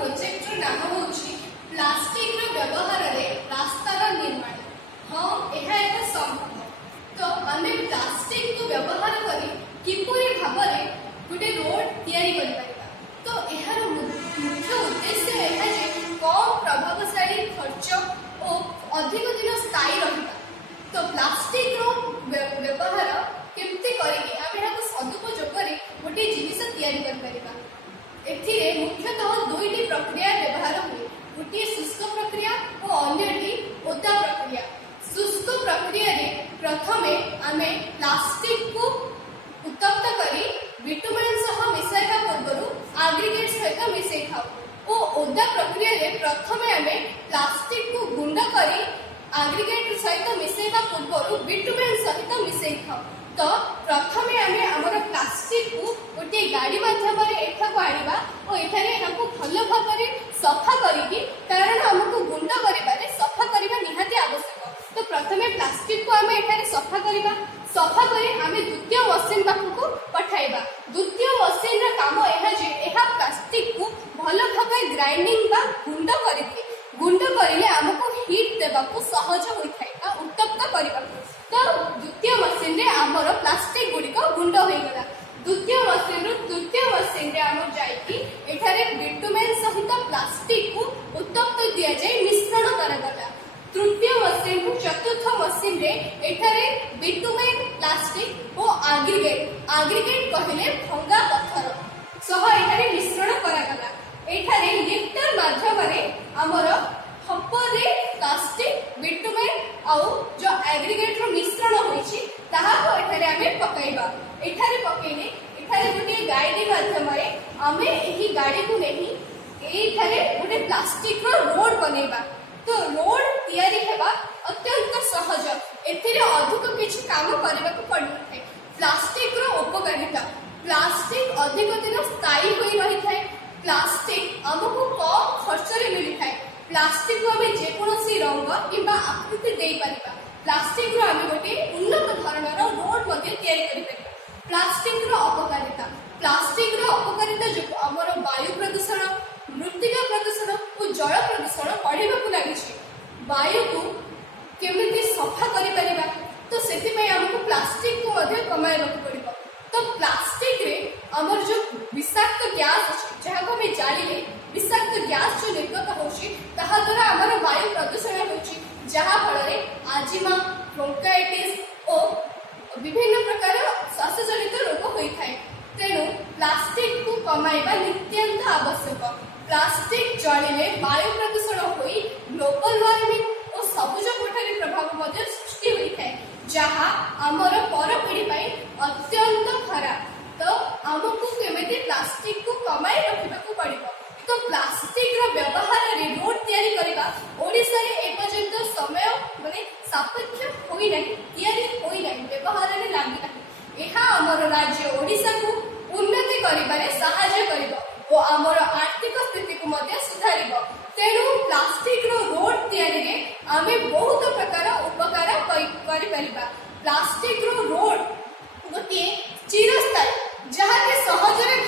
Project नाम होउछि plastic रो व्यवहार रे रास्तार निर्माण। हाँ, यह एक संभव। तो आमे प्लास्टिक को व्यवहार करी किपरि भाबरे गोटे रोड तैयारी करि परिबा। तो एहार मुख्य उद्देश्य यह जे कम प्रभावशाली खर्च और अधिक दिन स्थायी रहिबा। तो प्लास्टिक रो व्यवहार केमती करिके आमे हाको सदुपयोग करी गोटे जिनिस तैयारी करि परिबा। एथिरे मुख्यतः दुईटी प्रक्रिया व्यवहार हुए, गोटे शुष्क प्रक्रिया और अन्यटी ओदा प्रक्रिया। शुष्क प्रक्रिया रे प्रथमे आमे प्लास्टिक को उत्तप्त करी बिटुमेन सह मिसाइबा पूर्वरु एग्रीगेट सहित मिसाई थाउ। ओ ओदा प्रक्रिया रे प्रथमे आमे प्लास्टिक को गुंड करी एग्रीगेट सहित मिसाइबा पूर्वरु बिटुमेन सहित मिसाई थाउ। तो प्रथमे आमे हमर प्लास्टिक को गोटे गाड़ी माध्यम रे एठा को आनिबा और एठारे हमको भलो भाबरे सफा करिकि, कारण हमको गुंड करिबारे सफा करिबा निहाती आवश्यक। तो प्रथमे प्लास्टिक को आमे एठारे सफा करिबा, सफा करी आमे द्वितीय मशीन पाखु पठाइबा। द्वितीय मशीन रा काम एहा जे एहा प्लास्टिक को भलो भाबे ग्राइंडिंग बा गुंड करिके, गुंड करिले हमको हीट देबाकू सहज होई थाए आ उत्तप्त करिबा। तो द्वितीय मशीन रे हमर प्लास्टिक गुडी को गुंड होई गला। द्वितीय मशीन रो तृतीय मशीन रे हम जाईकी एठारे बिटुमेन सहित प्लास्टिक को उत्तप्त दिया जाय मिश्रण करगला। तृतीय मशीन रो चतुर्थ मशीन रे एठारे बिटुमेन प्लास्टिक और एग्रीगेट कहले भंगा पत्थर सह एठारे मिश्रण करागला। एठारे लिफ्टर माध्यम रे हमर हपरे प्लास्टिक बिटुमेन आउ जो एग्रीगेट रो मिश्रण होईछि ताहा को एठारे आमे पकाइबा। एठारे पकेइले एठारे गोटे गाड़ी माध्यम रे आमे एही गाड़ी को नेही एठारे गोटे प्लास्टिक रो रोड बनेबा। तो रोड तैयारी हेबा अत्यंत सहज, एथिरे अधिक किछि काम करबा को पड़िनथाय। प्लास्टिक रो उपकारिता, प्लास्टिक अधिक दिन स्थायी होई रही थाए। प्लास्टिक हमको कम खर्च रे मिली थाए। प्लास्टिक को आमे जे कोनोसी रंग किबा आकृति देई परिबा। प्लास्टिक रो आमे गोटे उन्नत धरणर रोड मध्ये तैयारी करि परिबा। प्लास्टिक रो अपकारिता, प्लास्टिक रो अपकारिता जो हमर वायु प्रदूषण, मृत्तिका प्रदूषण और जल प्रदूषण बढ़िबा को लागिछि। वायु को केमिति सफा करि परिबा, तो सेति पय हमको प्लास्टिक को मध्ये कमाइबा को पड़िबो। तो प्लास्टिक रे हमर जो विषाक्त गैस अछि, जहा को हम जानिले विषाक्त गैस जो निर्गत होछि ताहा द्वारा हमर वायु प्रदूषण होछि, जहा फल रे आजिमा, ब्रोंकाइटिस और विभिन्न प्रकार श्वास जनित रोग होई थाए। तेणु प्लास्टिक को कमाइबा नित्यंत आवश्यक। प्लास्टिक जलिले वायु प्रदूषण होई ग्लोबल वार्मिंग और सबुज कोठारी प्रभाव मध्ये सृष्टि होई थाए, जहा हमर पर पीढ़ी पई अत्यंत खराब। तो हमको केमिति प्लास्टिक को कमाई रखिबा को पड़िबो। तो प्लास्टिक रो व्यवहार रे रोड तैयारी करिबा ओडिसा रे ए पर्यंत समय माने सापेक्ष होई नाही, तैयारी होई नाही, व्यवहार रे लागि नाही। एहा हमर राज्य ओडिसा को उन्नति करिबारे सहायता करिबो और हमर आर्थिक स्थिति को मध्ये सुधारिबो। तेणु प्लास्टिक रो रोड तैयारी रे आमे बहुत प्रकार उपकार करि परिबा। प्लास्टिक रो रोड गोटे चिरस्थायी, जहा के सहज रे